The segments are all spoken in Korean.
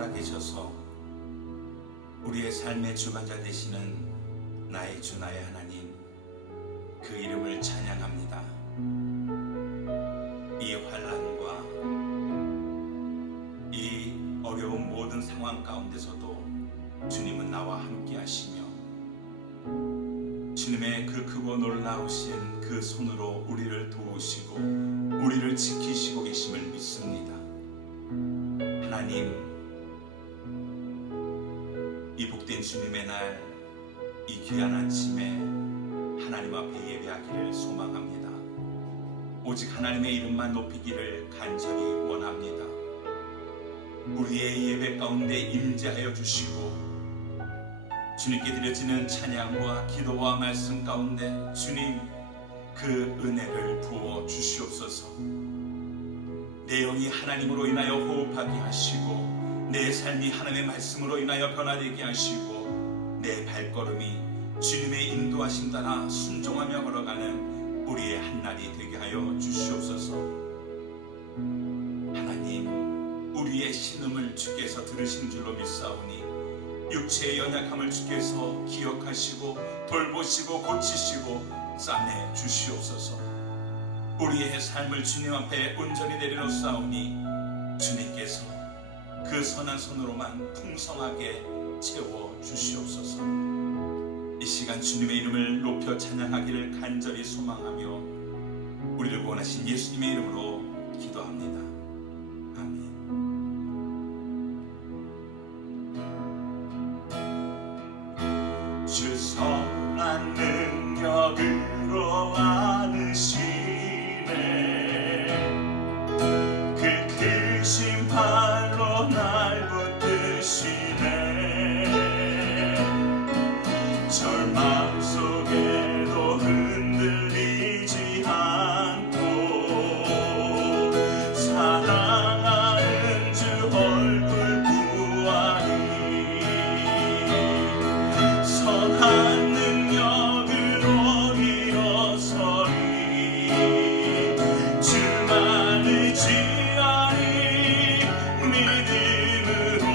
살아계셔서 우리의 삶의 주관자 되시는 나의 주 나의 하나님, 그 이름을 찬양합니다. 이 환난과 이 어려운 모든 상황 가운데서도 주님은 나와 함께 하시며 주님의 그 크고 놀라우신 그 손으로 우리를 도우시고 우리를 지키시고 계심을 믿습니다. 하나님, 이 복된 주님의 날, 이 귀한 아침에 하나님 앞에 예배하기를 소망합니다. 오직 하나님의 이름만 높이기를 간절히 원합니다. 우리의 예배 가운데 임재하여 주시고 주님께 드려지는 찬양과 기도와 말씀 가운데 주님 그 은혜를 부어 주시옵소서. 내 영이 하나님으로 인하여 호흡하게 하시고 내 삶이 하나님의 말씀으로 인하여 변화되게 하시고 내 발걸음이 주님의 인도하심 따라 순종하며 걸어가는 우리의 한날이 되게 하여 주시옵소서. 하나님, 우리의 신음을 주께서 들으신 줄로 믿사오니 육체의 연약함을 주께서 기억하시고 돌보시고 고치시고 싸매 주시옵소서. 우리의 삶을 주님 앞에 온전히 내려놓사오니 주님께서 그 선한 손으로만 풍성하게 채워 주시옵소서. 이 시간 주님의 이름을 높여 찬양하기를 간절히 소망하며 우리를 구원하신 예수님의 이름으로 기도합니다. 아멘. 주 선한 능력으로 안으시네, 그 크신 팔로 날 붙드시네. 절망 속에도 흔들리지 않고 사랑하는 주 얼굴 보아니, 선한 능력으로 일어서리 주만 의지하니 믿음으로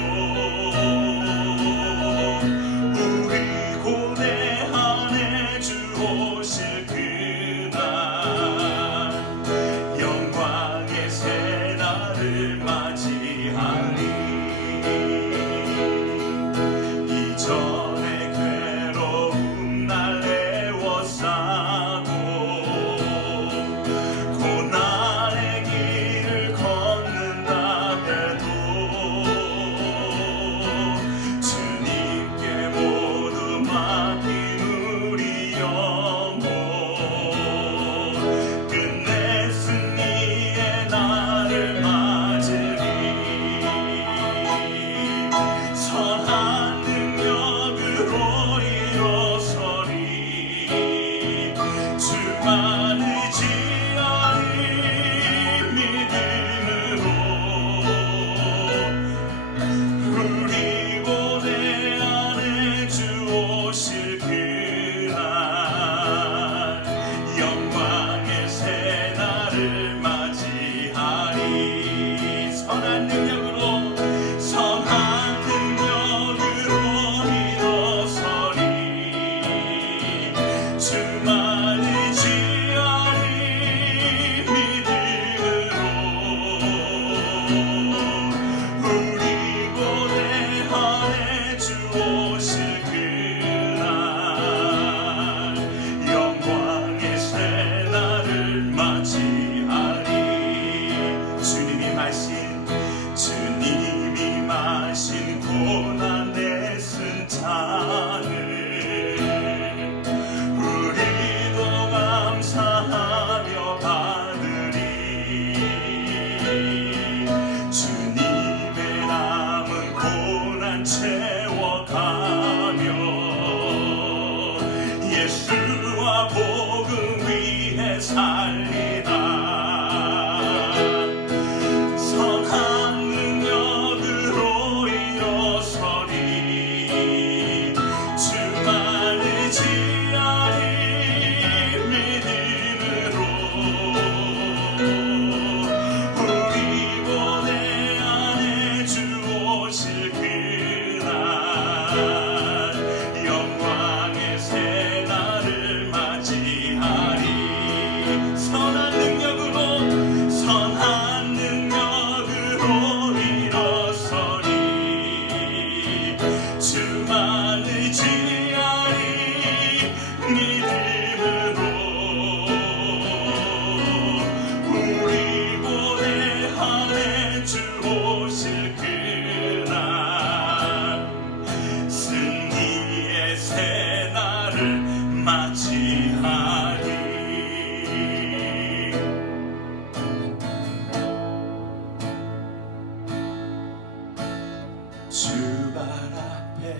주 발 앞에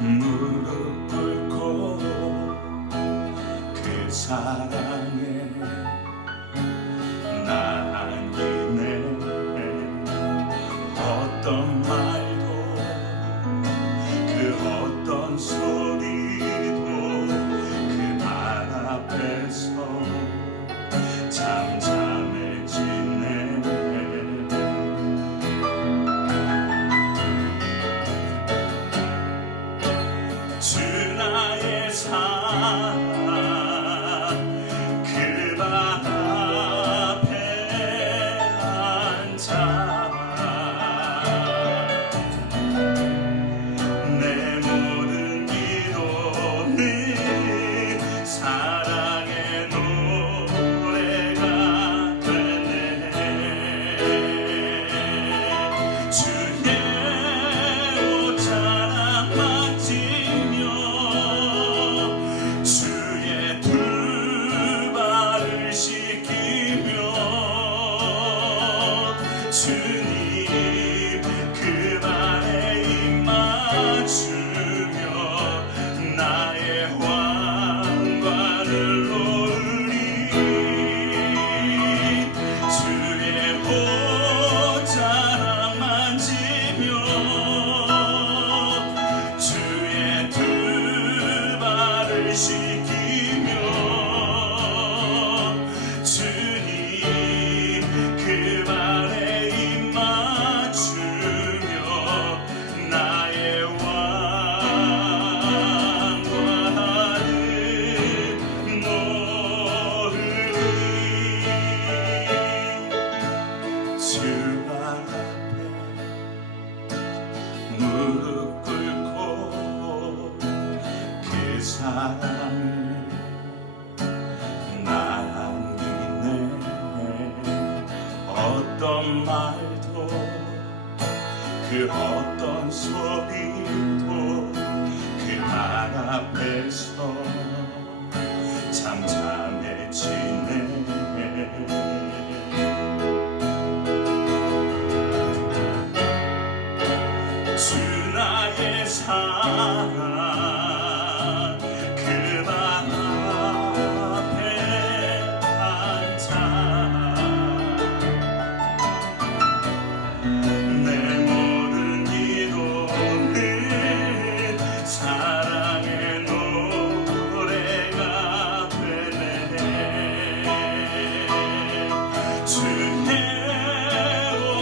무릎 꿇고 그 사랑에 남기네. 어떤 말도 그 어떤 소리도 그 발 앞에서 잠잠해지네. 주 나의 사랑 그 발 앞에 앉아 내 모든 기도는 사랑의 노래가 되네. 주의 옷자락 만지며 주의 두 발을 씻기며 주님 그 발에 입 맞추며 나의 왕관을 놓으리. 주의 옷자락 만지며 주의 두 발을 씻기며 주님 그 발에 입 맞추며 나의 왕관을 놓으리. 주 발 앞에 무릎 꿇고 그 사랑을 남기네. 어떤 말도 그 어떤 소리도 그 말 앞에서 잠잠해지네. 주 나의 사랑 그 발 앞에 앉아 내 모든 기도는 사랑의 노래가 되네. 주의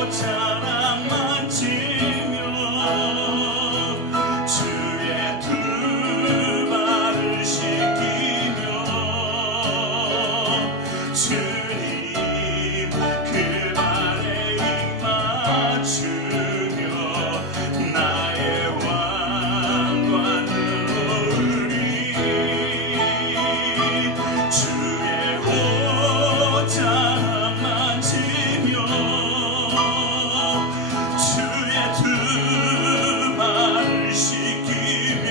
옷자락 만지며 주의 두 발을 씻기며 주님 그 발에 입 맞추며 나의 왕관을 놓으리. 주의 옷자락 만지며 주의 두 발을 씻기며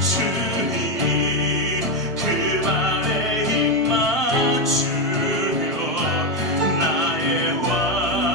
주님 그 발에 입 맞추며 나의 왕관을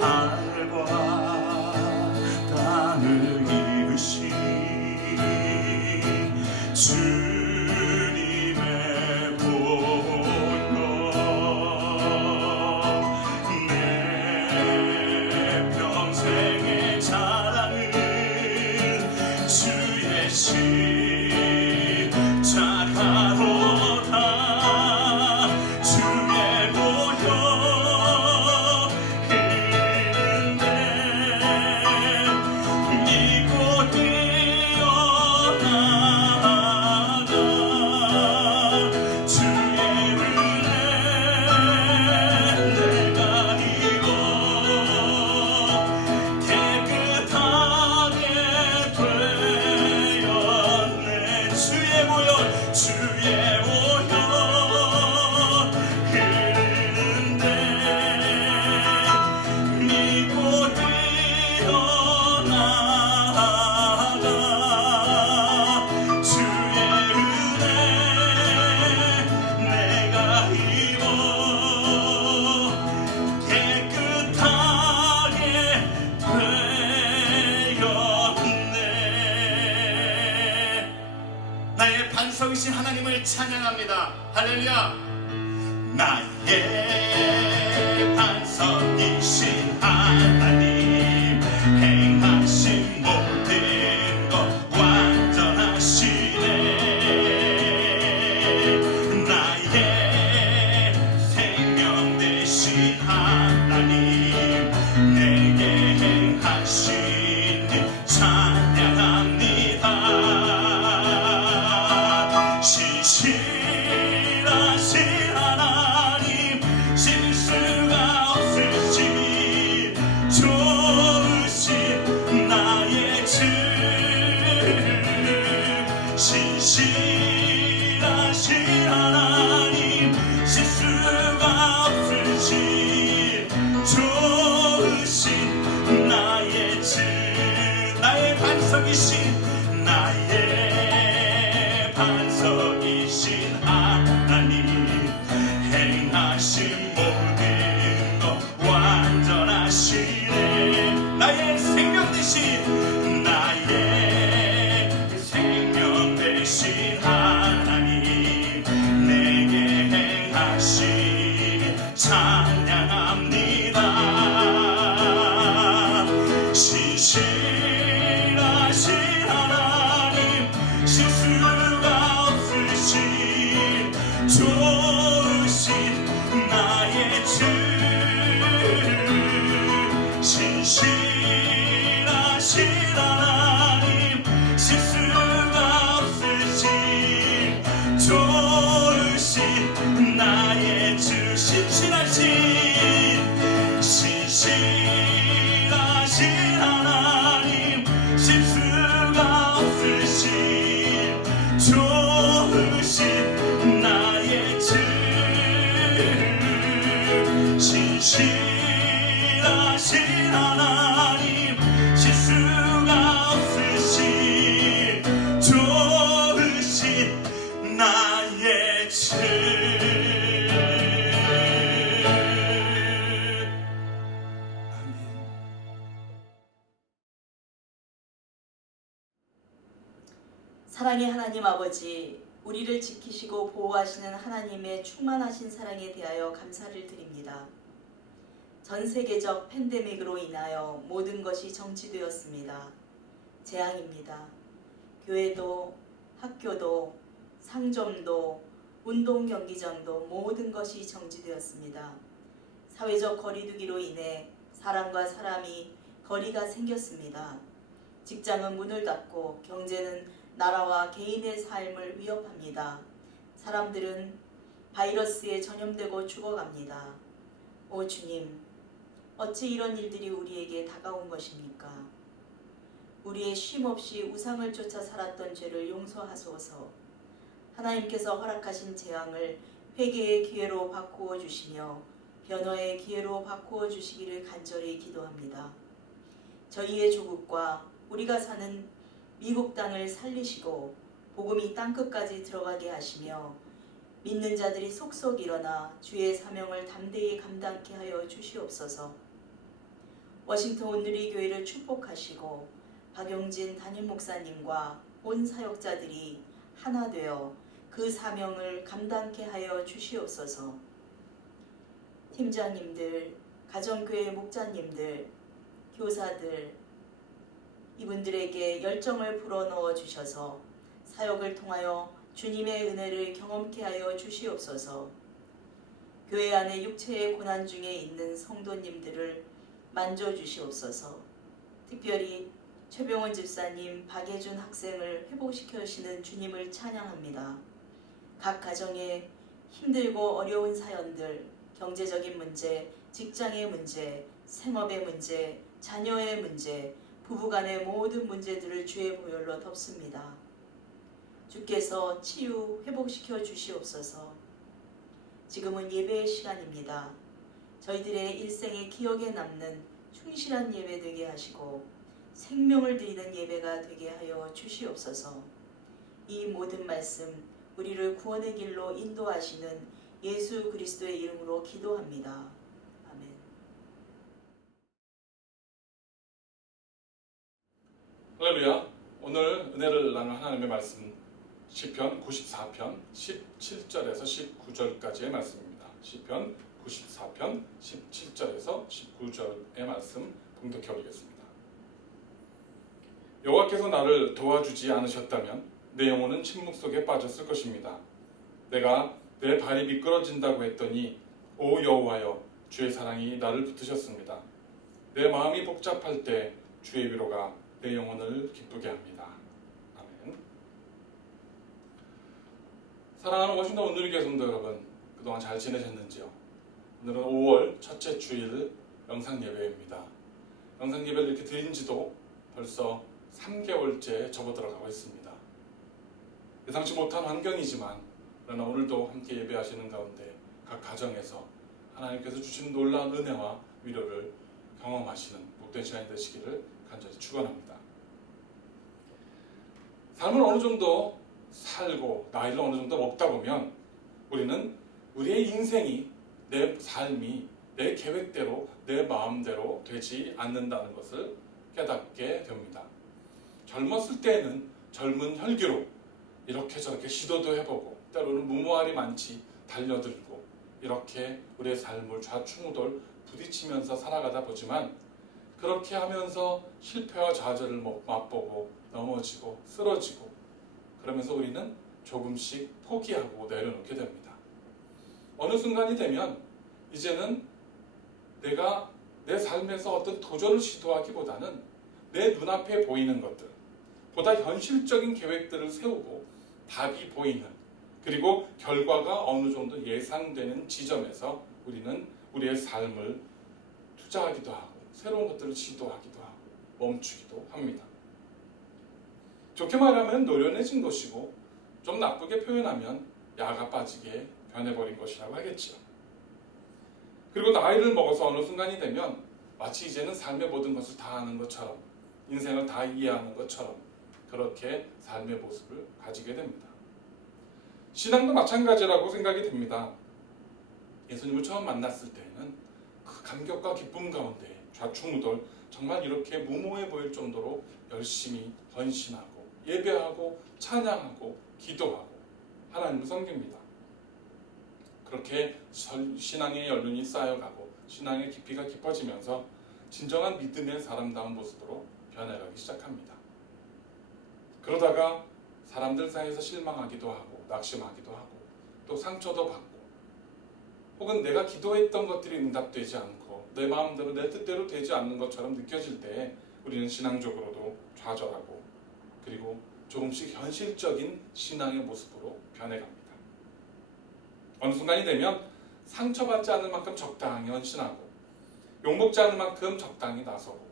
하늘과 땅을 이으신 주님의 보혈, 내 평생의 자랑은 주의 십자가로다. 주의 보혈 흘리는데 이곳 뛰어나가 주의 은혜 내가 입어 깨끗하게 되었네. 주의 보혈 흐르는데 이곳 뛰어나가 주의 은혜 내가 입어 깨끗하게 되었네. 나의 반석이신 하나님을 찬양합니다. 할렐루야. 나의 반석이신 하나님, 행하신 모든 것 완전하시네. 나의 생명 되신 하나님, 내게 행하신 일 찬양합니다. 신실하신 하나님, 실수가 없으신 좋으신 나의 주. 신실하신 하나님, 실수가 없으신 좋으신 나의 주. 나의 반석이신, 나의 반석이신 하나님, 행하신 모든 것 완전하시네. 나의 생명 되신, 나의 생명 되신 하나님, 내게 행하신 찬양합니다. 신실하신 하나님, 실수가 없으신 좋으신 나의 주. 신실하신 하나님, 실수가 없으신 좋으신 나의 주. 신실하신 하나님, 실수가 없으신 좋으신 나의 주. 신실하신 하나님, 실수가 없으신 좋으신 나의 주. 사랑의 하나님 아버지, 우리를 지키시고 보호하시는 하나님의 충만하신 사랑에 대하여 감사를 드립니다. 전 세계적 팬데믹으로 인하여 모든 것이 정지되었습니다. 재앙입니다. 교회도, 학교도, 상점도, 운동 경기장도 모든 것이 정지되었습니다. 사회적 거리두기로 인해 사람과 사람이 거리가 생겼습니다. 직장은 문을 닫고 경제는 나라와 개인의 삶을 위협합니다. 사람들은 바이러스에 전염되고 죽어갑니다. 오 주님, 어찌 이런 일들이 우리에게 다가온 것입니까? 우리의 쉼없이 우상을 쫓아 살았던 죄를 용서하소서. 하나님께서 허락하신 재앙을 회개의 기회로 바꾸어 주시며 변화의 기회로 바꾸어 주시기를 간절히 기도합니다. 저희의 조국과 우리가 사는 미국 땅을 살리시고 복음이 땅끝까지 들어가게 하시며 믿는 자들이 속속 일어나 주의 사명을 담대히 감당케 하여 주시옵소서. 워싱턴 온누리교회를 축복하시고 박용진 담임 목사님과 온 사역자들이 하나 되어 그 사명을 감당케 하여 주시옵소서. 팀장님들, 가정교회 목자님들, 교사들, 이분들에게 열정을 불어넣어 주셔서 사역을 통하여 주님의 은혜를 경험케 하여 주시옵소서. 교회 안에 육체의 고난 중에 있는 성도님들을 만져주시옵소서. 특별히 최병원 집사님, 박예준 학생을 회복시켜 주시는 주님을 찬양합니다. 각 가정에 힘들고 어려운 사연들, 경제적인 문제, 직장의 문제, 생업의 문제, 자녀의 문제, 부부간의 모든 문제들을 주의 보혈로 덮습니다. 주께서 치유, 회복시켜 주시옵소서. 지금은 예배의 시간입니다. 저희들의 일생의 기억에 남는 충실한 예배 되게 하시고 생명을 드리는 예배가 되게 하여 주시옵소서. 이 모든 말씀 우리를 구원의 길로 인도하시는 예수 그리스도의 이름으로 기도합니다. 아멘. 할렐루야. 오늘 은혜를 나눌 하나님의 말씀 시편 94편 17절에서 19절까지의 말씀입니다. 시편 94편 17절에서 19절의 말씀 봉독해 올리겠습니다. 여호와께서 나를 도와주지 않으셨다면 내 영혼은 침묵 속에 빠졌을 것입니다. 내가 내 발이 미끄러진다고 했더니 오 여호와여, 주의 사랑이 나를 붙으셨습니다. 내 마음이 복잡할 때 주의 위로가 내 영혼을 기쁘게 합니다. 아멘. 사랑하는 워싱턴 온누리교회 성도 여러분, 그동안 잘 지내셨는지요? 오늘은 5월 첫째 주일 영상 예배입니다. 영상 예배를 이렇게 드린 지도 벌써 3개월째 접어들어가고 있습니다. 예상치 못한 환경이지만 그러나 오늘도 함께 예배하시는 가운데 각 가정에서 하나님께서 주신 놀라운 은혜와 위로를 경험하시는 복된 시간이 되시기를 간절히 축원합니다. 삶을 어느 정도 살고 나이를 어느 정도 먹다 보면 우리는 우리의 인생이, 내 삶이 내 계획대로 내 마음대로 되지 않는다는 것을 깨닫게 됩니다. 젊었을 때에는 젊은 혈기로 이렇게 저렇게 시도도 해보고 때로는 무모함이 많지 달려들고 이렇게 우리의 삶을 좌충우돌 부딪히면서 살아가다 보지만 그렇게 하면서 실패와 좌절을 맛보고 넘어지고 쓰러지고 그러면서 우리는 조금씩 포기하고 내려놓게 됩니다. 어느 순간이 되면 이제는 내가 내 삶에서 어떤 도전을 시도하기보다는 내 눈앞에 보이는 것들, 보다 현실적인 계획들을 세우고 답이 보이는, 그리고 결과가 어느 정도 예상되는 지점에서 우리는 우리의 삶을 투자하기도 하고 새로운 것들을 시도하기도 하고 멈추기도 합니다. 좋게 말하면 노련해진 것이고 좀 나쁘게 표현하면 야가 빠지게 변해버린 것이라고 하겠죠. 그리고 나이를 먹어서 어느 순간이 되면 마치 이제는 삶의 모든 것을 다 아는 것처럼 인생을 다 이해하는 것처럼 그렇게 삶의 모습을 가지게 됩니다. 신앙도 마찬가지라고 생각이 됩니다. 예수님을 처음 만났을 때에는 그 감격과 기쁨 가운데 좌충우돌 정말 이렇게 무모해 보일 정도로 열심히 헌신하고 예배하고 찬양하고 기도하고 하나님을 섬깁니다. 그렇게 신앙의 연륜이 쌓여가고 신앙의 깊이가 깊어지면서 진정한 믿음의 사람다운 모습으로 변해가기 시작합니다. 그러다가 사람들 사이에서 실망하기도 하고 낙심하기도 하고 또 상처도 받고 혹은 내가 기도했던 것들이 응답되지 않고 내 마음대로 내 뜻대로 되지 않는 것처럼 느껴질 때 우리는 신앙적으로도 좌절하고 그리고 조금씩 현실적인 신앙의 모습으로 변해갑니다. 어느 순간이 되면 상처받지 않을 만큼 적당히 헌신하고 욕먹지 않을 만큼 적당히 나서고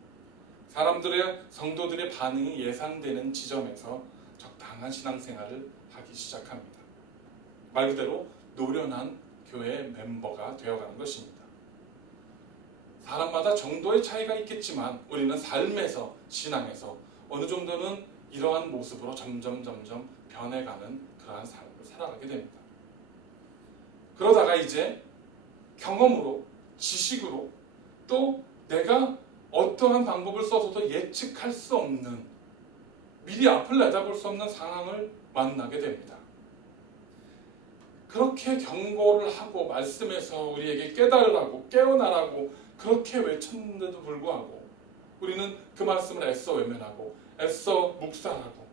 사람들의 성도들의 반응이 예상되는 지점에서 적당한 신앙생활을 하기 시작합니다. 말 그대로 노련한 교회 멤버가 되어가는 것입니다. 사람마다 정도의 차이가 있겠지만 우리는 삶에서 신앙에서 어느 정도는 이러한 모습으로 점점 변해가는 그러한 삶을 살아가게 됩니다. 그러다가 이제 경험으로 지식으로 또 내가 어떠한 방법을 써서도 예측할 수 없는, 미리 앞을 내다볼 수 없는 상황을 만나게 됩니다. 그렇게 경고를 하고 말씀해서 우리에게 깨달으라고, 깨어나라고 그렇게 외쳤는데도 불구하고 우리는 그 말씀을 애써 외면하고 애써 묵상하고,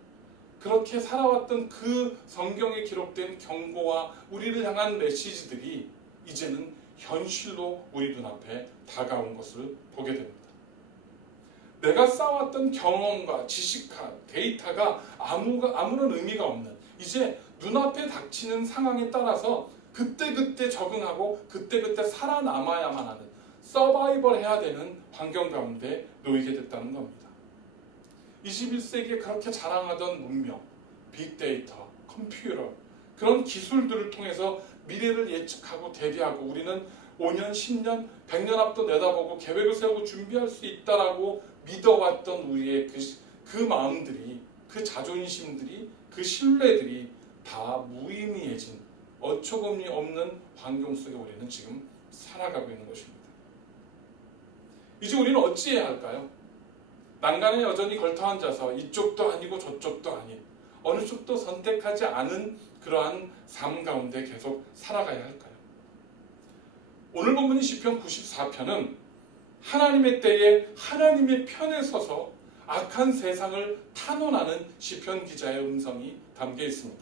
그렇게 살아왔던 그 성경에 기록된 경고와 우리를 향한 메시지들이 이제는 현실로 우리 눈앞에 다가온 것을 보게 됩니다. 내가 쌓아왔던 경험과 지식과 데이터가 아무런 의미가 없는, 이제 눈앞에 닥치는 상황에 따라서 그때그때 적응하고 그때그때 살아남아야만 하는, 서바이벌 해야 되는 환경 가운데 놓이게 됐다는 겁니다. 21세기에 그렇게 자랑하던 문명, 빅데이터, 컴퓨터, 그런 기술들을 통해서 미래를 예측하고 대비하고 우리는 5년, 10년, 100년 앞도 내다보고 계획을 세우고 준비할 수 있다라고 믿어왔던 우리의 그 마음들이, 그 자존심들이, 그 신뢰들이 다 무의미해진, 어처구니 없는 환경 속에 우리는 지금 살아가고 있는 것입니다. 이제 우리는 어찌해야 할까요? 난간에 여전히 걸터 앉아서 이쪽도 아니고 저쪽도 아닌, 어느 쪽도 선택하지 않은 그러한 삶 가운데 계속 살아가야 할까요? 오늘 본문인 시편 94편은 하나님의 때에 하나님의 편에 서서 악한 세상을 탄원하는 시편 기자의 음성이 담겨 있습니다.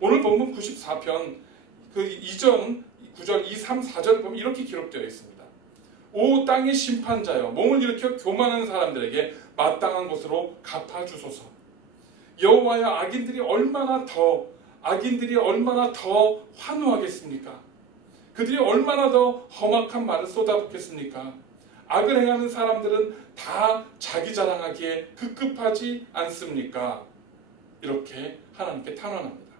오늘 본문 94편 그 이전 9절, 2, 3, 4절 보면 이렇게 기록되어 있습니다. 오 땅의 심판자여, 몸을 일으켜 교만한 사람들에게 마땅한 것으로 갚아주소서. 여호와여, 악인들이 얼마나 더 환호하겠습니까? 그들이 얼마나 더 험악한 말을 쏟아붓겠습니까? 악을 행하는 사람들은 다 자기 자랑하기에 급급하지 않습니까? 이렇게 하나님께 탄원합니다.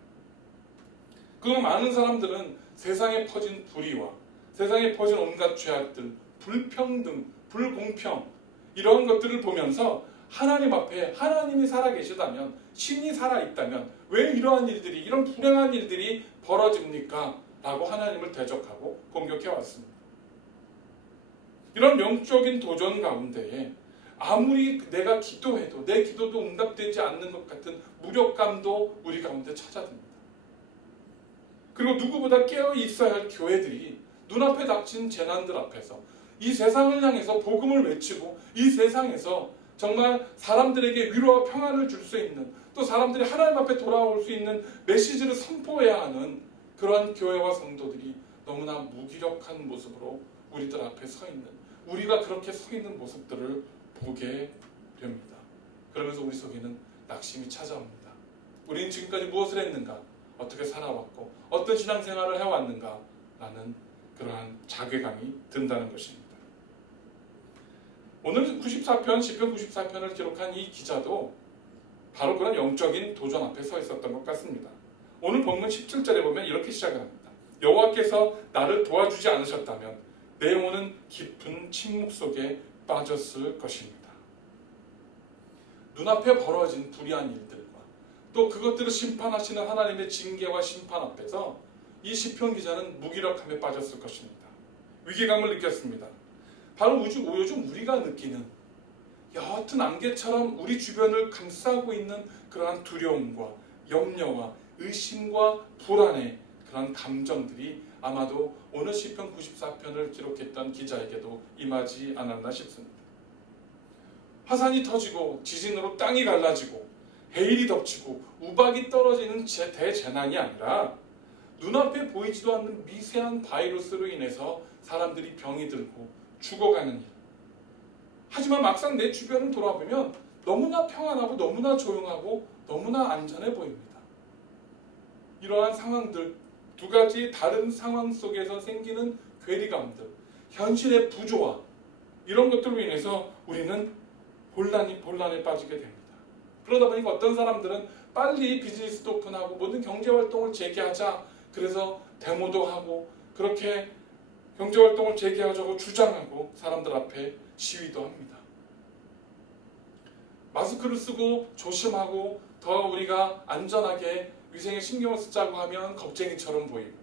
그 많은 사람들은 세상에 퍼진 불의와 세상에 퍼진 온갖 죄악들, 불평등, 불공평, 이런 것들을 보면서 하나님 앞에, 하나님이 살아계시다면, 신이 살아있다면 왜 이러한 일들이, 이런 불행한 일들이 벌어집니까? 라고 하나님을 대적하고 공격해 왔습니다. 이런 영적인 도전 가운데에 아무리 내가 기도해도 내 기도도 응답되지 않는 것 같은 무력감도 우리 가운데 찾아듭니다. 그리고 누구보다 깨어 있어야 할 교회들이 눈앞에 닥친 재난들 앞에서 이 세상을 향해서 복음을 외치고, 이 세상에서 정말 사람들에게 위로와 평안을 줄 수 있는, 또 사람들이 하나님 앞에 돌아올 수 있는 메시지를 선포해야 하는 그러한 교회와 성도들이 너무나 무기력한 모습으로 우리들 앞에 서 있는, 우리가 그렇게 서 있는 모습들을 보게 됩니다. 그러면서 우리 속에는 낙심이 찾아옵니다. 우리는 지금까지 무엇을 했는가? 어떻게 살아왔고 어떤 신앙생활을 해왔는가? 라는 그러한 자괴감이 든다는 것입니다. 오늘 94편, 시편 94편을 기록한 이 기자도 바로 그런 영적인 도전 앞에 서 있었던 것 같습니다. 오늘 본문 17절에 보면 이렇게 시작을 합니다. 여호와께서 나를 도와주지 않으셨다면 내 영혼은 깊은 침묵 속에 빠졌을 것입니다. 눈앞에 벌어진 불의한 일들과 또 그것들을 심판하시는 하나님의 징계와 심판 앞에서 이 시편 기자는 무기력함에 빠졌을 것입니다. 위기감을 느꼈습니다. 바로 요즘 우리가 느끼는 옅은 안개처럼 우리 주변을 감싸고 있는 그러한 두려움과 염려와 의심과 불안의 그런 감정들이 아마도 오늘 시편 94편을 기록했던 기자에게도 임하지 않았나 싶습니다. 화산이 터지고 지진으로 땅이 갈라지고 해일이 덮치고 우박이 떨어지는 대재난이 아니라 눈앞에 보이지도 않는 미세한 바이러스로 인해서 사람들이 병이 들고 죽어가는 일. 하지만 막상 내 주변을 돌아보면 너무나 평안하고 너무나 조용하고 너무나 안전해 보입니다. 이러한 상황들, 두 가지 다른 상황 속에서 생기는 괴리감들, 현실의 부조화, 이런 것들로 인해서 우리는 혼란에 빠지게 됩니다. 그러다 보니까 어떤 사람들은 빨리 비즈니스도 오픈하고 모든 경제활동을 재개하자, 그래서 데모도 하고 그렇게 경제활동을 재개하자고 주장하고 사람들 앞에 시위도 합니다. 마스크를 쓰고 조심하고 더 우리가 안전하게 위생에 신경을 쓰자고 하면 겁쟁이처럼 보이고,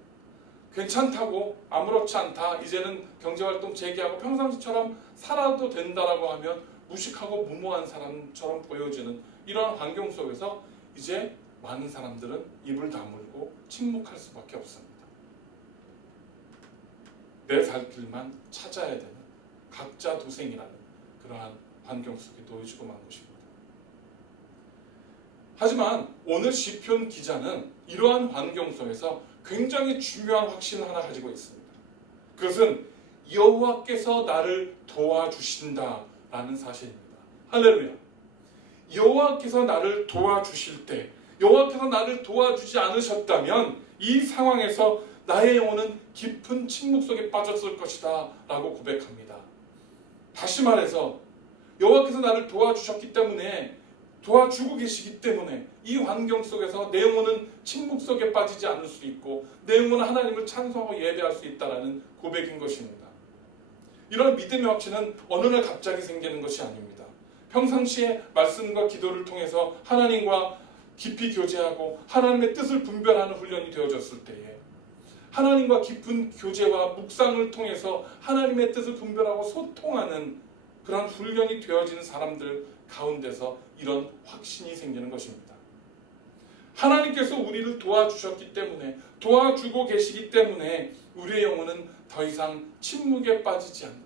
괜찮다고, 아무렇지 않다, 이제는 경제활동 재개하고 평상시처럼 살아도 된다라고 하면 무식하고 무모한 사람처럼 보여지는 이러한 환경 속에서 이제 많은 사람들은 입을 다물고 침묵할 수밖에 없습니다. 내 살 길만 찾아야 되는 각자 도생이라는 그러한 환경 속에 놓여지고 만 것입니다. 하지만 오늘 시편 기자는 이러한 환경 속에서 굉장히 중요한 확신 하나 가지고 있습니다. 그것은 여호와께서 나를 도와주신다라는 사실입니다. 할렐루야. 여호와께서 나를 도와주실 때, 여호와께서 나를 도와주지 않으셨다면 이 상황에서 나의 영혼은 깊은 침묵 속에 빠졌을 것이다 라고 고백합니다. 다시 말해서 여호와께서 나를 도와주셨기 때문에, 도와주고 계시기 때문에 이 환경 속에서 내 영혼은 침묵 속에 빠지지 않을 수 있고 내 영혼은 하나님을 찬송하고 예배할 수 있다라는 고백인 것입니다. 이런 믿음의 확신은 어느 날 갑자기 생기는 것이 아닙니다. 평상시에 말씀과 기도를 통해서 하나님과 깊이 교제하고 하나님의 뜻을 분별하는 훈련이 되어졌을 때에, 하나님과 깊은 교제와 묵상을 통해서 하나님의 뜻을 분별하고 소통하는 그런 훈련이 되어지는 사람들 가운데서 이런 확신이 생기는 것입니다. 하나님께서 우리를 도와주셨기 때문에, 도와주고 계시기 때문에 우리의 영혼은 더 이상 침묵에 빠지지 않고,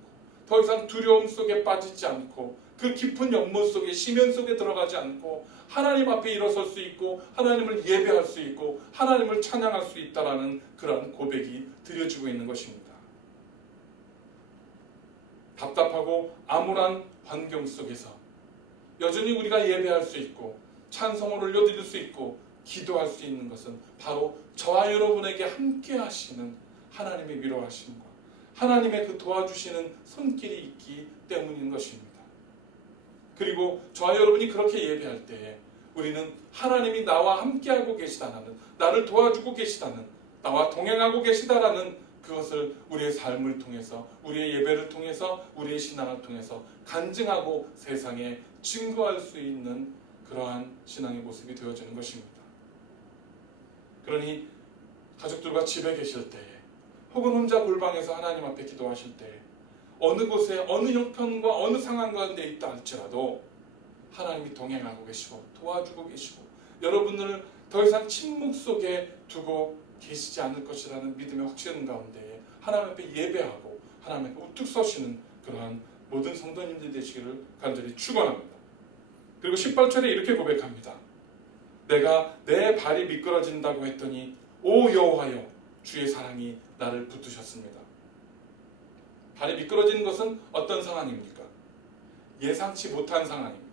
더 이상 두려움 속에 빠지지 않고, 그 깊은 연못 속에, 심연 속에 들어가지 않고 하나님 앞에 일어설 수 있고 하나님을 예배할 수 있고 하나님을 찬양할 수 있다라는 그런 고백이 드려지고 있는 것입니다. 답답하고 암울한 환경 속에서 여전히 우리가 예배할 수 있고 찬송을 올려드릴 수 있고 기도할 수 있는 것은 바로 저와 여러분에게 함께 하시는 하나님의 위로하심과 하나님의 그 도와주시는 손길이 있기 때문인 것입니다. 그리고 저와 여러분이 그렇게 예배할 때에 우리는 하나님이 나와 함께하고 계시다는, 나를 도와주고 계시다는, 나와 동행하고 계시다라는 그것을 우리의 삶을 통해서, 우리의 예배를 통해서, 우리의 신앙을 통해서 간증하고 세상에 증거할 수 있는 그러한 신앙의 모습이 되어지는 것입니다. 그러니 가족들과 집에 계실 때에 혹은 혼자 골방에서 하나님 앞에 기도하실 때에 어느 곳에 어느 형편과 어느 상황 가운데 있다 할지라도 하나님이 동행하고 계시고 도와주고 계시고 여러분을 더 이상 침묵 속에 두고 계시지 않을 것이라는 믿음의 확신 가운데 하나님 앞에 예배하고 하나님 앞에 우뚝 서시는 그러한 모든 성도님들 되시기를 간절히 축원합니다. 그리고 18절에 이렇게 고백합니다. 내가 내 발이 미끄러진다고 했더니 오 여호와여 주의 사랑이 나를 붙드셨습니다. 발이 미끄러지는 것은 어떤 상황입니까? 예상치 못한 상황입니다.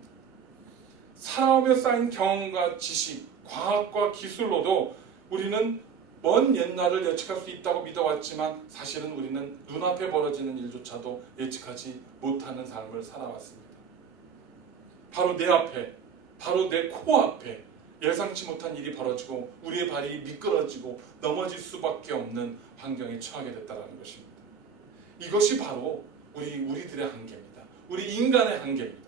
살아오며 쌓인 경험과 지식, 과학과 기술로도 우리는 먼 옛날을 예측할 수 있다고 믿어왔지만 사실은 우리는 눈앞에 벌어지는 일조차도 예측하지 못하는 삶을 살아왔습니다. 바로 내 앞에, 바로 내 코앞에 예상치 못한 일이 벌어지고 우리의 발이 미끄러지고 넘어질 수밖에 없는 환경에 처하게 됐다는 것입니다. 이것이 바로 우리들의 한계입니다. 우리 인간의 한계입니다.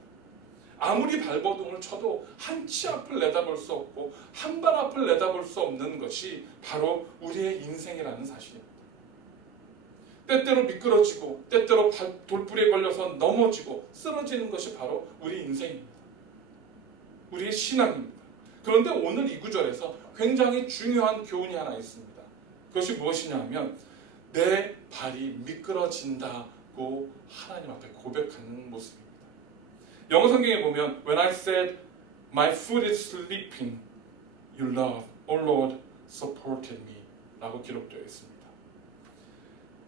아무리 발버둥을 쳐도 한 치 앞을 내다볼 수 없고 한 발 앞을 내다볼 수 없는 것이 바로 우리의 인생이라는 사실입니다. 때때로 미끄러지고 때때로 돌부리에 걸려서 넘어지고 쓰러지는 것이 바로 우리 인생입니다. 우리의 신앙입니다. 그런데 오늘 이 구절에서 굉장히 중요한 교훈이 하나 있습니다. 그것이 무엇이냐 하면 내 발이 미끄러진다고 하나님 앞에 고백하는 모습입니다. 영어 성경에 보면 When I said my foot is slipping, your love, O Lord, supported me 라고 기록되어 있습니다.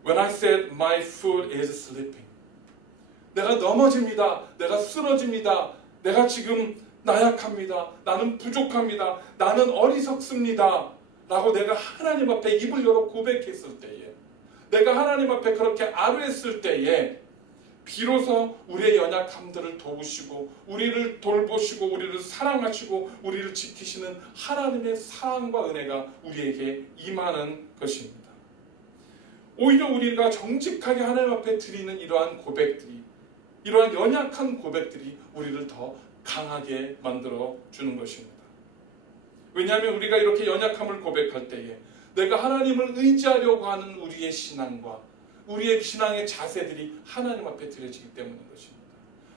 When I said my foot is slipping, 내가 넘어집니다. 내가 쓰러집니다. 내가 지금 나약합니다. 나는 부족합니다. 나는 어리석습니다. 라고 내가 하나님 앞에 입을 열어 고백했을 때에, 내가 하나님 앞에 그렇게 아뢰었을 때에 비로소 우리의 연약함들을 도우시고 우리를 돌보시고 우리를 사랑하시고 우리를 지키시는 하나님의 사랑과 은혜가 우리에게 임하는 것입니다. 오히려 우리가 정직하게 하나님 앞에 드리는 이러한 고백들이, 이러한 연약한 고백들이 우리를 더 강하게 만들어 주는 것입니다. 왜냐하면 우리가 이렇게 연약함을 고백할 때에 내가 하나님을 의지하려고 하는 우리의 신앙과 우리의 신앙의 자세들이 하나님 앞에 드려지기 때문인 것입니다.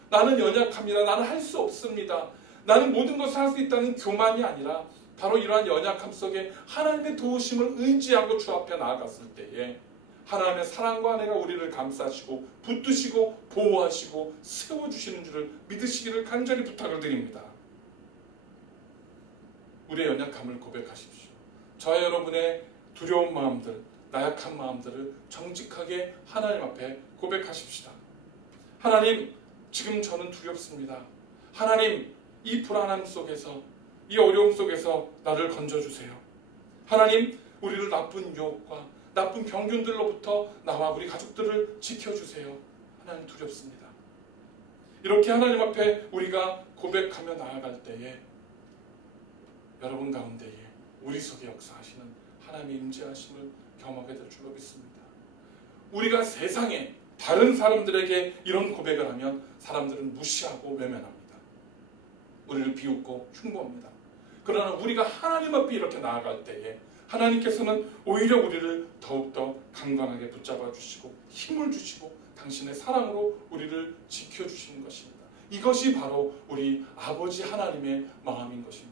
나는 연약합니다. 나는 할 수 없습니다. 나는 모든 것을 할 수 있다는 교만이 아니라 바로 이러한 연약함 속에 하나님의 도우심을 의지하고 주 앞에 나아갔을 때에 하나님의 사랑과 은혜가 우리를 감싸시고 붙드시고 보호하시고 세워주시는 줄을 믿으시기를 간절히 부탁을 드립니다. 우리의 연약함을 고백하십시오. 저와 여러분의 두려운 마음들, 나약한 마음들을 정직하게 하나님 앞에 고백하십시다. 하나님, 지금 저는 두렵습니다. 하나님, 이 불안함 속에서, 이 어려움 속에서 나를 건져주세요. 하나님, 우리를 나쁜 유혹과 나쁜 병균들로부터 나와 우리 가족들을 지켜주세요. 하나님, 두렵습니다. 이렇게 하나님 앞에 우리가 고백하며 나아갈 때에 여러분 가운데에 우리 속에 역사하시는 하나님의 임재하심을 경험하게 될 줄로 믿습니다. 우리가 세상에 다른 사람들에게 이런 고백을 하면 사람들은 무시하고 외면합니다. 우리를 비웃고 흉보합니다. 그러나 우리가 하나님 앞에 이렇게 나아갈 때에 하나님께서는 오히려 우리를 더욱더 강건하게 붙잡아 주시고 힘을 주시고 당신의 사랑으로 우리를 지켜주시는 것입니다. 이것이 바로 우리 아버지 하나님의 마음인 것입니다.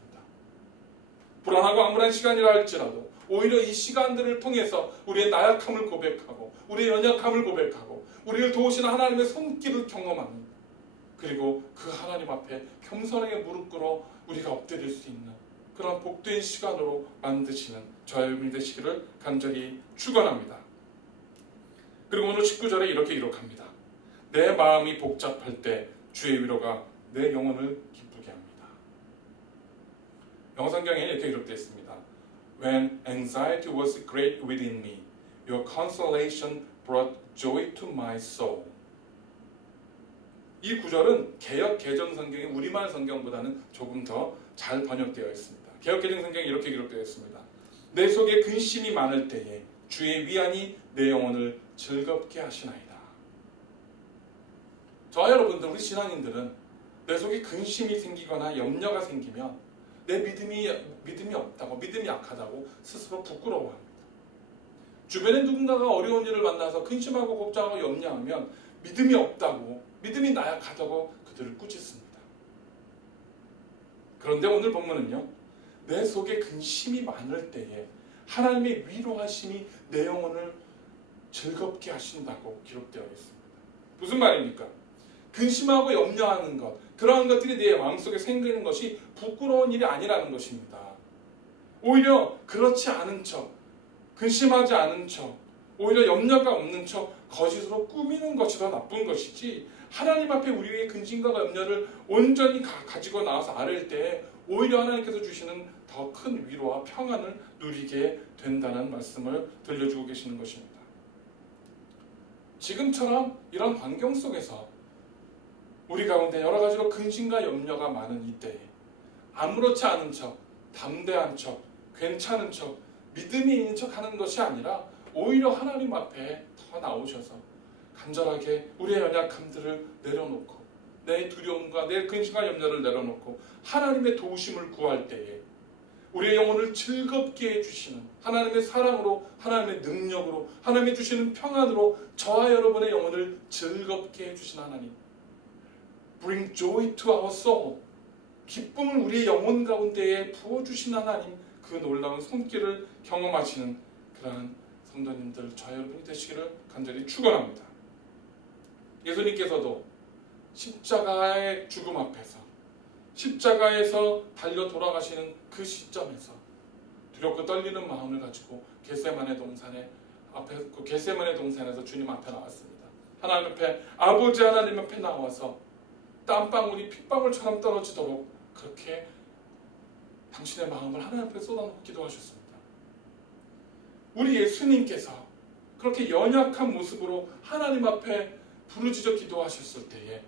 불안하고 암울한 시간이라 할지라도 오히려 이 시간들을 통해서 우리의 나약함을 고백하고 우리의 연약함을 고백하고 우리를 도우시는 하나님의 손길을 경험하는, 그리고 그 하나님 앞에 겸손하게 무릎 꿇어 우리가 엎드릴 수 있는 그런 복된 시간으로 만드시는 저와 여러분이 되시기를 간절히 축원합니다. 그리고 오늘 19절에 이렇게 기록합니다. 내 마음이 복잡할 때 주의 위로가 내 영혼을 기쁘게 합니다. 영어 성경에 이렇게 기록되어 있습니다. When anxiety was great within me, your consolation brought joy to my soul. 이 구절은 개역 개정 성경의 우리말 성경보다는 조금 더 잘 번역되어 있습니다. 개역 개정 성경에 이렇게 기록되어 있습니다. 내 속에 근심이 많을 때에 주의 위안이 내 영혼을 즐겁게 하시나이다. 저와 여러분들, 우리 신앙인들은 내 속에 근심이 생기거나 염려가 생기면 내 믿음이 없다고, 믿음이 약하다고 스스로 부끄러워합니다. 주변에 누군가가 어려운 일을 만나서 근심하고 걱정하고 염려하면 믿음이 없다고, 믿음이 나약하다고 그들을 꾸짖습니다. 그런데 오늘 본문은요, 내 속에 근심이 많을 때에 하나님의 위로하심이 내 영혼을 즐겁게 하신다고 기록되어 있습니다. 무슨 말입니까? 근심하고 염려하는 것, 그러한 것들이 내 마음속에 생기는 것이 부끄러운 일이 아니라는 것입니다. 오히려 그렇지 않은 척, 근심하지 않은 척, 오히려 염려가 없는 척 거짓으로 꾸미는 것이 더 나쁜 것이지, 하나님 앞에 우리의 근심과 염려를 온전히 가지고 나와서 아뢰일 때 오히려 하나님께서 주시는 더 큰 위로와 평안을 누리게 된다는 말씀을 들려주고 계시는 것입니다. 지금처럼 이런 환경 속에서 우리 가운데 여러 가지로 근심과 염려가 많은 이때에 아무렇지 않은 척, 담대한 척, 괜찮은 척, 믿음이 있는 척 하는 것이 아니라 오히려 하나님 앞에 더 나오셔서 간절하게 우리의 연약함들을 내려놓고 내 두려움과 내 근심과 염려를 내려놓고 하나님의 도우심을 구할 때에 우리의 영혼을 즐겁게 해주시는 하나님의 사랑으로, 하나님의 능력으로, 하나님이 주시는 평안으로 저와 여러분의 영혼을 즐겁게 해주신 하나님, Bring joy to our soul, 기쁨을 우리의 영혼 가운데에 부어주신 하나님, 그 놀라운 손길을 경험하시는 그러한 성도님들, 저와 여러분이 되시기를 간절히 축원합니다. 예수님께서도 십자가의 죽음 앞에서, 십자가에서 달려 돌아가시는 그 시점에서 두렵고 떨리는 마음을 가지고 겟세마네 동산에서 주님 앞에 나왔습니다. 하나님 앞에, 아버지 하나님 앞에 나와서 땀방울이 핏방울처럼 떨어지도록 그렇게 당신의 마음을 하나님 앞에 쏟아놓고 기도하셨습니다. 우리 예수님께서 그렇게 연약한 모습으로 하나님 앞에 부르짖어 기도하셨을 때에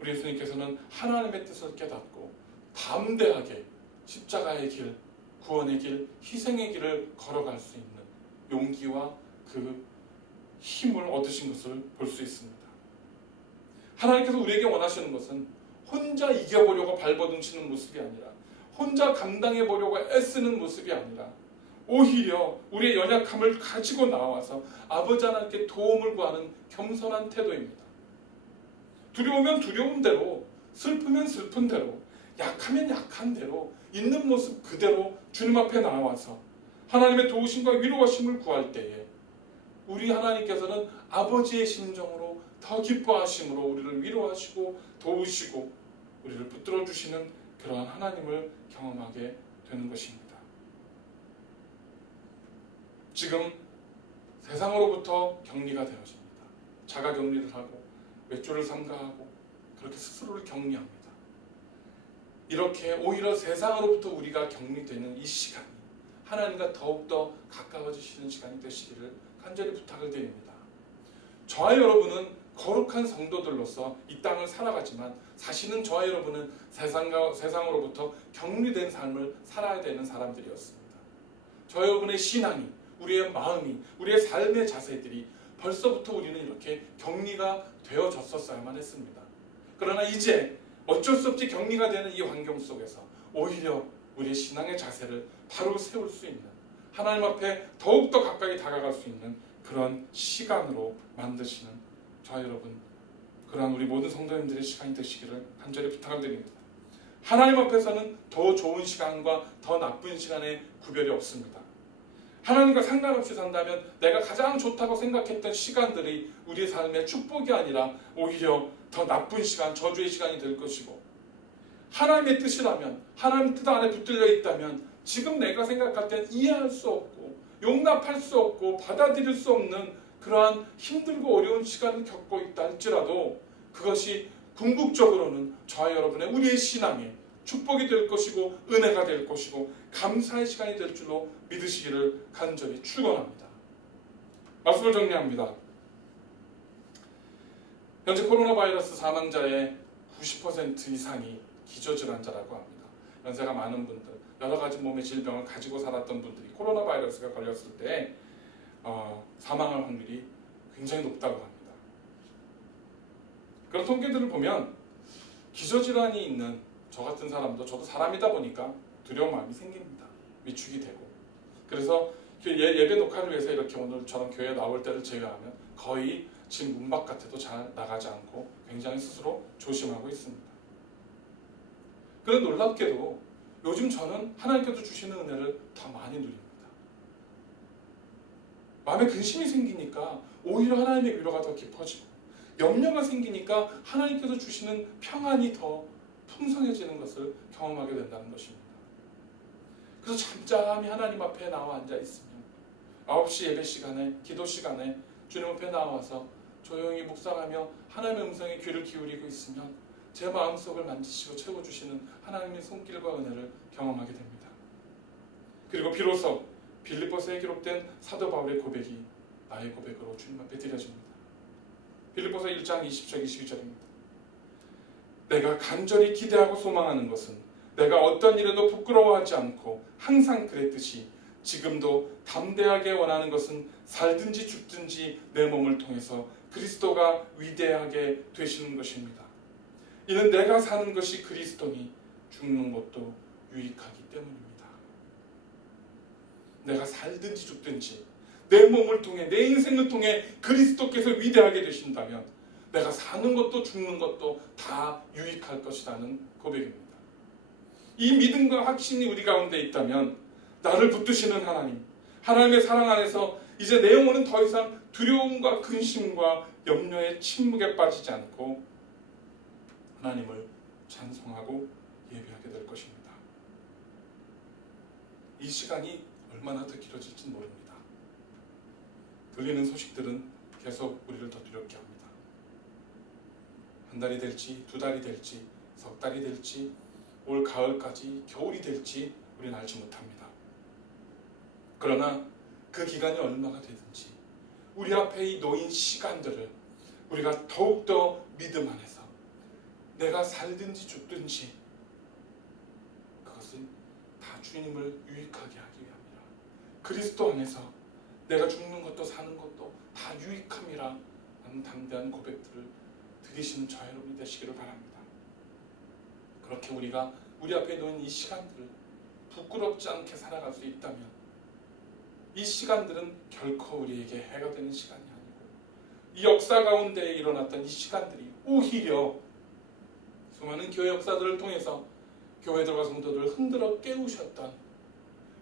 우리 예수님께서는 하나님의 뜻을 깨닫고 담대하게 십자가의 길, 구원의 길, 희생의 길을 걸어갈 수 있는 용기와 그 힘을 얻으신 것을 볼 수 있습니다. 하나님께서 우리에게 원하시는 것은 혼자 이겨보려고 발버둥치는 모습이 아니라, 혼자 감당해보려고 애쓰는 모습이 아니라, 오히려 우리의 연약함을 가지고 나와서 아버지 하나님께 도움을 구하는 겸손한 태도입니다. 두려우면 두려운 대로, 슬프면 슬픈 대로, 약하면 약한 대로, 있는 모습 그대로 주님 앞에 나와서 하나님의 도우심과 위로하심을 구할 때에 우리 하나님께서는 아버지의 심정으로 더 기뻐하심으로 우리를 위로하시고 도우시고 우리를 붙들어 주시는 그러한 하나님을 경험하게 되는 것입니다. 지금 세상으로부터 격리가 되어집니다. 자가 격리를 하고 외조를 삼가하고 그렇게 스스로를 격리합니다. 이렇게 오히려 세상으로부터 우리가 격리되는 이 시간이 하나님과 더욱더 가까워지시는 시간이 되시기를 간절히 부탁을 드립니다. 저와 여러분은 거룩한 성도들로서 이 땅을 살아가지만 사실은 저와 여러분은 세상으로부터 격리된 삶을 살아야 되는 사람들이었습니다. 저와 여러분의 신앙이, 우리의 마음이, 우리의 삶의 자세들이 벌써부터 우리는 이렇게 격리가 되어졌었어야만 했습니다. 그러나 이제 어쩔 수 없이 격리가 되는 이 환경 속에서 오히려 우리의 신앙의 자세를 바로 세울 수 있는, 하나님 앞에 더욱더 가까이 다가갈 수 있는 그런 시간으로 만드시는 저와 여러분, 그러한 우리 모든 성도님들의 시간이 되시기를 간절히 부탁을 드립니다. 하나님 앞에서는 더 좋은 시간과 더 나쁜 시간의 구별이 없습니다. 하나님과 상관없이 산다면 내가 가장 좋다고 생각했던 시간들이 우리의 삶의 축복이 아니라 오히려 더 나쁜 시간, 저주의 시간이 될 것이고, 하나님의 뜻이라면, 하나님의 뜻 안에 붙들려 있다면 지금 내가 생각할 땐 이해할 수 없고 용납할 수 없고 받아들일 수 없는 그러한 힘들고 어려운 시간을 겪고 있다 할지라도 그것이 궁극적으로는 저와 여러분의 우리의 신앙에 축복이 될 것이고 은혜가 될 것이고 감사의 시간이 될 줄로 믿으시기를 간절히 축원합니다. 말씀을 정리합니다. 현재 코로나 바이러스 사망자의 90% 이상이 기저질환자라고 합니다. 연세가 많은 분들, 여러 가지 몸의 질병을 가지고 살았던 분들이 코로나 바이러스가 걸렸을 때 사망할 확률이 굉장히 높다고 합니다. 그런 통계들을 보면 기저질환이 있는 저 같은 사람도, 저도 사람이다 보니까 두려운 마음이 생깁니다. 위축이 되고. 그래서 예배 녹화를 위해서 이렇게 오늘처럼 교회에 나올 때를 제외하면 거의 집 문 바깥에도 잘 나가지 않고 굉장히 스스로 조심하고 있습니다. 그런데 놀랍게도 요즘 저는 하나님께서 주시는 은혜를 더 많이 누립니다. 마음에 근심이 생기니까 오히려 하나님의 위로가 더 깊어지고, 염려가 생기니까 하나님께서 주시는 평안이 더 풍성해지는 것을 경험하게 된다는 것입니다. 그래서 잠잠히 하나님 앞에 나와 앉아 있으면 9시 예배 시간에, 기도 시간에 주님 앞에 나와서 조용히 묵상하며 하나님의 음성에 귀를 기울이고 있으면 제 마음속을 만지시고 채워주시는 하나님의 손길과 은혜를 경험하게 됩니다. 그리고 비로소 빌립보서에 기록된 사도 바울의 고백이 나의 고백으로 주님 앞에 드려집니다. 빌립보서 1장 20절 22절입니다. 내가 간절히 기대하고 소망하는 것은 내가 어떤 일에도 부끄러워하지 않고 항상 그랬듯이 지금도 담대하게 원하는 것은 살든지 죽든지 내 몸을 통해서 그리스도가 위대하게 되시는 것입니다. 이는 내가 사는 것이 그리스도니 죽는 것도 유익하기 때문입니다. 내가 살든지 죽든지 내 몸을 통해, 내 인생을 통해 그리스도께서 위대하게 되신다면 내가 사는 것도 죽는 것도 다 유익할 것이라는 고백입니다. 이 믿음과 확신이 우리 가운데 있다면 나를 붙드시는 하나님, 하나님의 사랑 안에서 이제 내 영혼은 더 이상 두려움과 근심과 염려의 침묵에 빠지지 않고 하나님을 찬송하고 예배하게 될 것입니다. 이 시간이 얼마나 더 길어질지 모릅니다. 들리는 소식들은 계속 우리를 더 두렵게 합니다. 한 달이 될지, 두 달이 될지, 석 달이 될지, 올 가을까지, 겨울이 될지 우리는 알지 못합니다. 그러나 그 기간이 얼마가 되든지 우리 앞에 이 놓인 시간들을 우리가 더욱더 믿음 안에서 내가 살든지 죽든지 그것은 다 주님을 유익하게 하기 위함이라. 그리스도 안에서 내가 죽는 것도 사는 것도 다 유익함이라 하는 담대한 고백들을 드리시는 저 여러분이 되시기를 바랍니다. 그렇게 우리가 우리 앞에 놓인 이 시간들을 부끄럽지 않게 살아갈 수 있다면 이 시간들은 결코 우리에게 해가 되는 시간이 아니고 이 역사 가운데 일어났던 이 시간들이 오히려 수많은 교회 역사들을 통해서 교회들과 성도들을 흔들어 깨우셨던,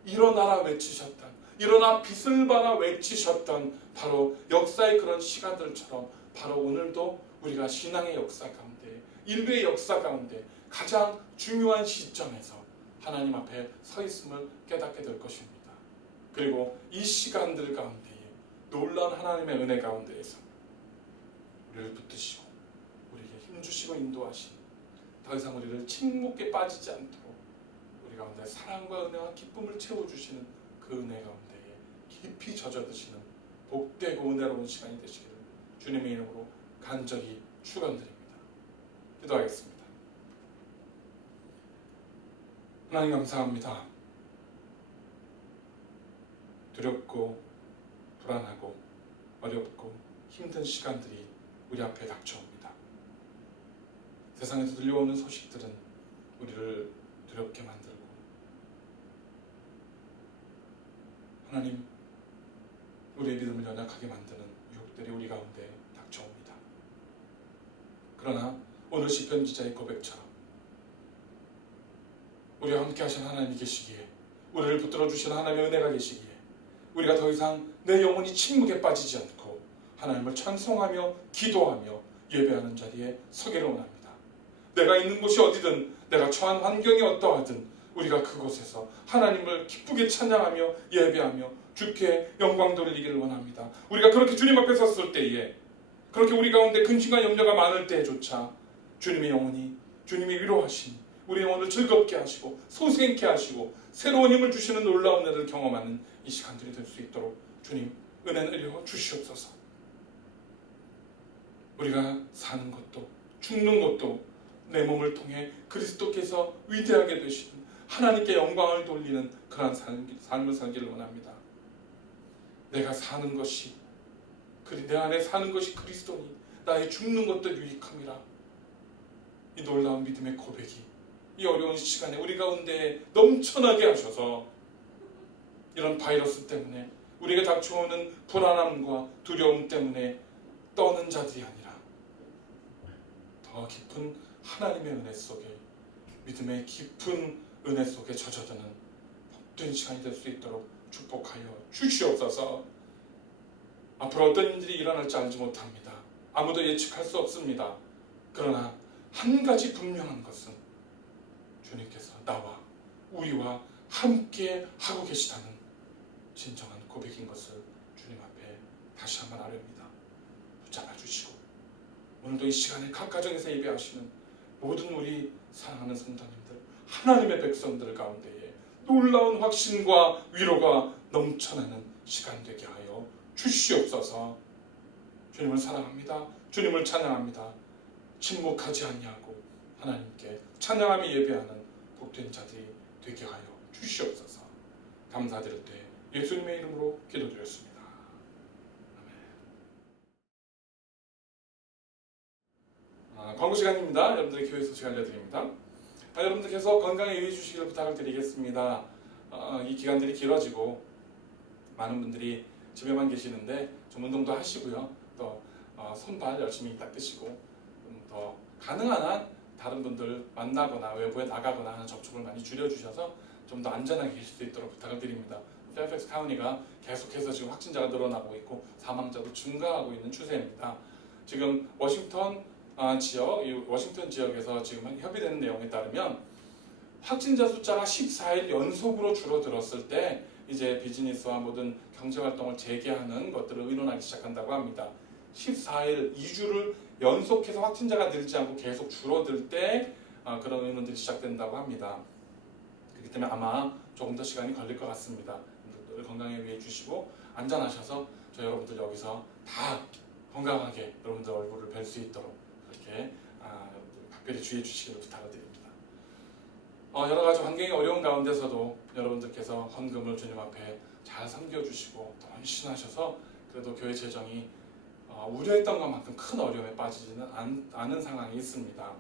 일어나라 외치셨던, 일어나 빛을 발아 외치셨던 바로 역사의 그런 시간들처럼 바로 오늘도 우리가 신앙의 역사 가운데, 인류의 역사 가운데 가장 중요한 시점에서 하나님 앞에 서 있음을 깨닫게 될 것입니다. 그리고 이 시간들 가운데에 놀라운 하나님의 은혜 가운데에서 우리를 붙드시고 우리에게 힘주시고 인도하신, 더 이상 우리를 침묵에 빠지지 않도록 우리 가운데 사랑과 은혜와 기쁨을 채워주시는 그 은혜 가운데에 깊이 젖어드시는 복되고 은혜로운 시간이 되시기를 주님의 이름으로 간절히 축원드립니다. 기도하겠습니다. 하나님 감사합니다. 두렵고 불안하고 어렵고 힘든 시간들이 우리 앞에 닥쳐옵니다. 세상에서 들려오는 소식들은 우리를 두렵게 만들고, 하나님, 우리의 믿음을 연약하게 만드는 유혹들이 우리 가운데 닥쳐옵니다. 그러나 오늘 시편 기자의 고백처럼 우리와 함께 하신 하나님이 계시기에, 우리를 붙들어 주신 하나님의 은혜가 계시기에 우리가 더 이상 내 영혼이 침묵에 빠지지 않고 하나님을 찬송하며 기도하며 예배하는 자리에 서기를 원합니다. 내가 있는 곳이 어디든, 내가 처한 환경이 어떠하든 우리가 그곳에서 하나님을 기쁘게 찬양하며 예배하며 주께 영광 돌리기를 원합니다. 우리가 그렇게 주님 앞에 섰을 때에, 그렇게 우리 가운데 근심과 염려가 많을 때조차 주님의 영혼이, 주님이 위로하신 우리 영혼을 즐겁게 하시고 소생케 하시고 새로운 힘을 주시는 놀라운 은혜를 경험하는 이 시간들이 될 수 있도록 주님 은혜는 이루어 주시옵소서. 우리가 사는 것도 죽는 것도 내 몸을 통해 그리스도께서 위대하게 되시는, 하나님께 영광을 돌리는 그러한 삶을 살기를 원합니다. 내가 사는 것이, 내 안에 사는 것이 그리스도니 나의 죽는 것도 유익함이라. 이 놀라운 믿음의 고백이 이 어려운 시간에 우리 가운데 넘쳐나게 하셔서 이런 바이러스 때문에 우리에게 닥쳐오는 불안함과 두려움 때문에 떠는 자들이 아니라 더 깊은 하나님의 은혜 속에, 믿음의 깊은 은혜 속에 젖어드는 복된 시간이 될 수 있도록 축복하여 주시옵소서. 앞으로 어떤 일들이 일어날지 알지 못합니다. 아무도 예측할 수 없습니다. 그러나 한 가지 분명한 것은 주님께서 나와 우리와 함께 하고 계시다는 진정한 고백인 것을 주님 앞에 다시 한번 아뢰옵니다. 붙잡아 주시고 오늘도 이 시간에 각 가정에서 예배하시는 모든 우리 사랑하는 성도님들, 하나님의 백성들 가운데에 놀라운 확신과 위로가 넘쳐나는 시간 되게 하여 주시옵소서. 주님을 사랑합니다. 주님을 찬양합니다. 침묵하지 아니하고 하나님께 찬양하며 예배하는 복된 자들이 되게 하여 주시옵소서. 감사드릴 때 예수님의 이름으로 기도드렸습니다. 아멘. 광고 시간입니다. 여러분들의 교회 소식 알려드립니다. 여러분들께서 건강에 유의해 주시기를 부탁을 드리겠습니다. 이 기간들이 길어지고 많은 분들이 집에만 계시는데 좀 운동도 하시고요. 또 손발 열심히 닦으시고 좀 더 가능한 한 다른 분들 만나거나 외부에 나가거나 하는 접촉을 많이 줄여주셔서 좀 더 안전하게 계실 수 있도록 부탁을 드립니다. 페어팩스 카운티가 계속해서 지금 확진자가 늘어나고 있고 사망자도 증가하고 있는 추세입니다. 지금 워싱턴 지역, 이 워싱턴 지역에서 지금 협의되는 내용에 따르면 확진자 숫자가 14일 연속으로 줄어들었을 때 이제 비즈니스와 모든 경제활동을 재개하는 것들을 의논하기 시작한다고 합니다. 14일, 2주를 연속해서 확진자가 늘지 않고 계속 줄어들 때 그런 의논들이 시작된다고 합니다. 그렇기 때문에 아마 조금 더 시간이 걸릴 것 같습니다. 여러분들 건강에 유의해 주시고 안전하셔서 저희 여러분들 여기서 다 건강하게 여러분들 얼굴을 뵐 수 있도록 그렇게 각별히 주의해 주시기를 부탁을 드립니다. 여러 가지 환경이 어려운 가운데서도 여러분들께서 헌금을 주님 앞에 잘 섬겨주시고 또 헌신하셔서 그래도 교회 재정이 우려했던 것만큼 큰 어려움에 빠지지는 않은 상황이 있습니다.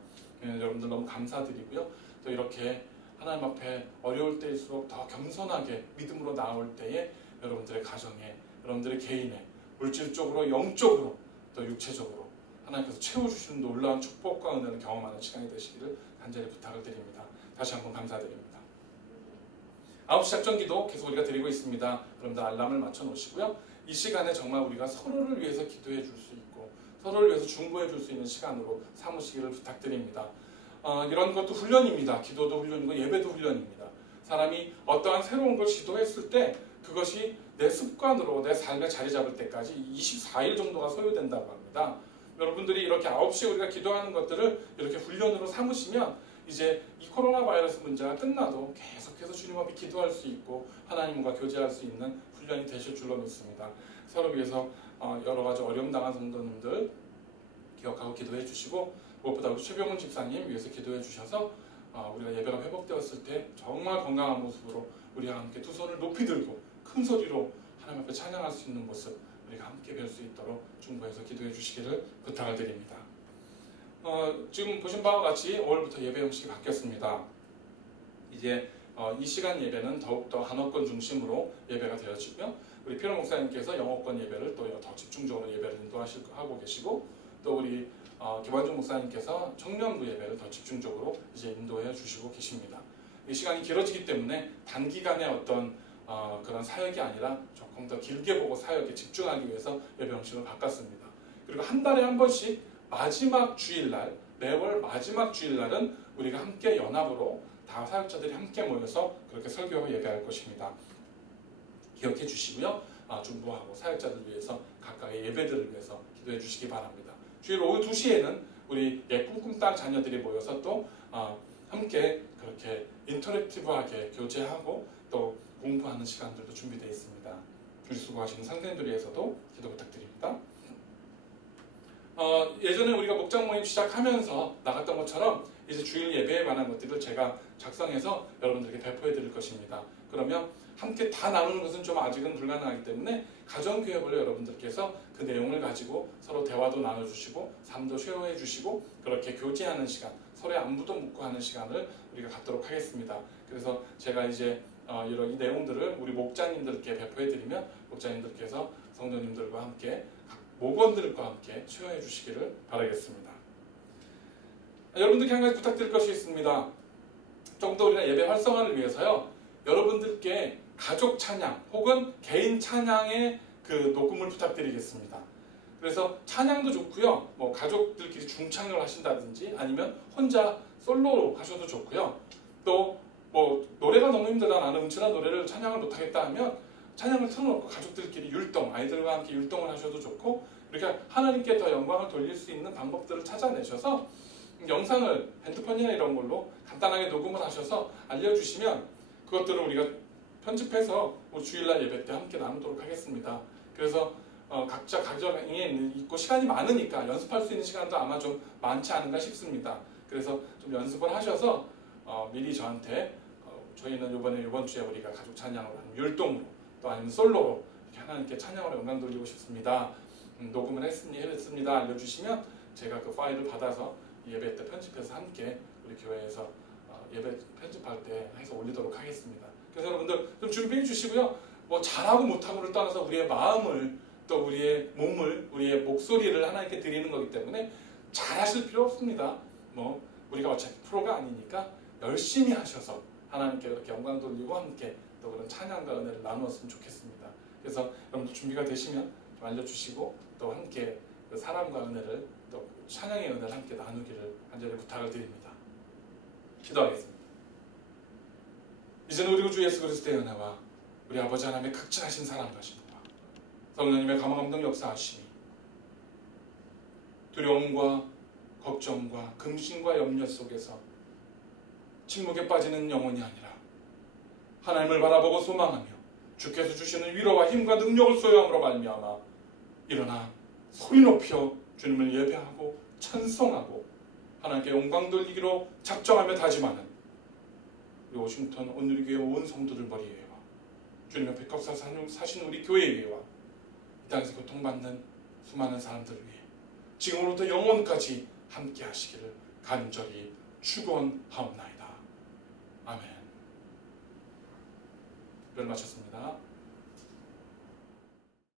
여러분들 너무 감사드리고요. 또 이렇게 하나님 앞에 어려울 때일수록 더 겸손하게 믿음으로 나올 때에 여러분들의 가정에, 여러분들의 개인에 물질적으로, 영적으로, 또 육체적으로 하나님께서 채워주시는 놀라운 축복과 은혜를 경험하는 시간이 되시기를 간절히 부탁을 드립니다. 다시 한번 감사드립니다. 9시 작전기도 계속 우리가 드리고 있습니다. 여러분들 알람을 맞춰 놓으시고요. 이 시간에 정말 우리가 서로를 위해서 기도해 줄 수 있고 서로를 위해서 중보해 줄 수 있는 시간으로 삼으시기를 부탁드립니다. 이런 것도 훈련입니다. 기도도 훈련이고 예배도 훈련입니다. 사람이 어떠한 새로운 걸 시도했을 때 그것이 내 습관으로 내 삶에 자리 잡을 때까지 24일 정도가 소요된다고 합니다. 여러분들이 이렇게 9시에 우리가 기도하는 것들을 이렇게 훈련으로 삼으시면 이제 이 코로나 바이러스 문제가 끝나도 계속해서 주님 앞에 기도할 수 있고 하나님과 교제할 수 있는 훈련이 되실 줄로 믿습니다. 서로 위해서 여러 가지 어려움 당한 성도님들 기억하고 기도해 주시고 무엇보다 우리 최병훈 집사님 위해서 기도해 주셔서 우리가 예배가 회복되었을 때 정말 건강한 모습으로 우리와 함께 두 손을 높이 들고 큰 소리로 하나님 앞에 찬양할 수 있는 모습 우리가 함께 뵐 수 있도록 중보해서 기도해 주시기를 부탁을 드립니다. 지금 보신 바와 같이 5월부터 예배 형식이 바뀌었습니다. 이제 이 시간 예배는 더욱더 한어권 중심으로 예배가 되어지고요. 우리 피로 목사님께서 영어권 예배를 또 더 집중적으로 예배를 인도하고 계시고 또 우리 김환중 목사님께서 청년부 예배를 더 집중적으로 이제 인도해 주시고 계십니다. 이 시간이 길어지기 때문에 단기간에 어떤 그런 사역이 아니라 조금 더 길게 보고 사역에 집중하기 위해서 예배 형식을 바꿨습니다. 그리고 한 달에 한 번씩 마지막 주일날, 매월 마지막 주일날은 우리가 함께 연합으로 다 사역자들이 함께 모여서 그렇게 설교하고 예배할 것입니다. 기억해 주시고요. 중보하고 사역자들 위해서 각각의 예배들을 위해서 기도해 주시기 바랍니다. 주일 오후 2시에는 우리 꿈꿈 딸 자녀들이 모여서 또 함께 그렇게 인터랙티브하게 교제하고 또 공부하는 시간들도 준비되어 있습니다. 주일 수고하시는 상대들 위해서도 기도 부탁드립니다. 예전에 우리가 목장 모임 시작하면서 나갔던 것처럼 이제 주일 예배에 관한 것들을 제가 작성해서 여러분들에게 배포해 드릴 것입니다. 그러면 함께 다 나누는 것은 좀 아직은 불가능하기 때문에 가정교회별로 여러분들께서 그 내용을 가지고 서로 대화도 나눠주시고 삶도 쉐어해 주시고 그렇게 교제하는 시간, 서로의 안부도 묻고 하는 시간을 우리가 갖도록 하겠습니다. 그래서 제가 이제 이런 이 내용들을 우리 목자님들께 배포해 드리면 목자님들께서 성도님들과 함께 목원들과 함께 쉐어해 주시기를 바라겠습니다. 여러분들께 한 가지 부탁드릴 것이 있습니다. 조금 더 우리가 예배 활성화를 위해서요. 여러분들께 가족 찬양 혹은 개인 찬양의 그 녹음을 부탁드리겠습니다. 그래서 찬양도 좋고요. 뭐 가족들끼리 중창을 하신다든지 아니면 혼자 솔로로 하셔도 좋고요. 또 뭐 노래가 너무 힘들다 나는 음치나 노래를 찬양을 못하겠다 하면 찬양을 틀어놓고 가족들끼리 율동, 아이들과 함께 율동을 하셔도 좋고 이렇게 하나님께 더 영광을 돌릴 수 있는 방법들을 찾아내셔서 영상을 핸드폰이나 이런 걸로 간단하게 녹음을 하셔서 알려주시면 그것들을 우리가 편집해서 주일날 예배 때 함께 나누도록 하겠습니다. 그래서 각자 가정에 있고 시간이 많으니까 연습할 수 있는 시간도 아마 좀 많지 않은가 싶습니다. 그래서 좀 연습을 하셔서 미리 저한테 저희는 이번 주에 우리가 가족 찬양으로 하는 율동으로 또 아니면 솔로로 이렇게 하나님께 찬양으로 영광 돌리고 싶습니다. 녹음을 했습니다. 알려주시면 제가 그 파일을 받아서 예배 때 편집해서 함께 우리 교회에서 예배 편집할 때 해서 올리도록 하겠습니다. 그래서 여러분들 좀 준비해 주시고요. 뭐 잘하고 못하고를 떠나서 우리의 마음을 또 우리의 몸을 우리의 목소리를 하나님께 드리는 거기 때문에 잘하실 필요 없습니다. 뭐 우리가 어차피 프로가 아니니까 열심히 하셔서 하나님께 이렇게 영광 돌리고 함께 또 그런 찬양과 은혜를 나누었으면 좋겠습니다. 그래서 여러분들 준비가 되시면 좀 알려주시고 또 함께 그 사랑과 은혜를 또 찬양의 은혜를 함께 나누기를 간절히 부탁을 드립니다. 기도하겠습니다. 이제는 우리 주 예수 그리스도의 은혜와 우리 아버지 하나님의 극진하신 사랑과 신과 성령님의 감화감동 역사하심이 두려움과 걱정과 근심과 염려 속에서 침묵에 빠지는 영혼이 아니라 하나님을 바라보고 소망하며 주께서 주시는 위로와 힘과 능력을 소유함으로 말미암아 일어나 소리 높여 주님을 예배하고 찬송하고 하나님께 영광 돌리기로 작정하며 다짐하는 우리 워싱턴 온누리교회 온 성도들 머리 위에와 주님 옆에 값사 사신 우리 교회 위에와 이 땅에서 고통받는 수많은 사람들을 위해 지금으로부터 영원까지 함께 하시기를 간절히 축원하옵나이다. 아멘. 별 마쳤습니다.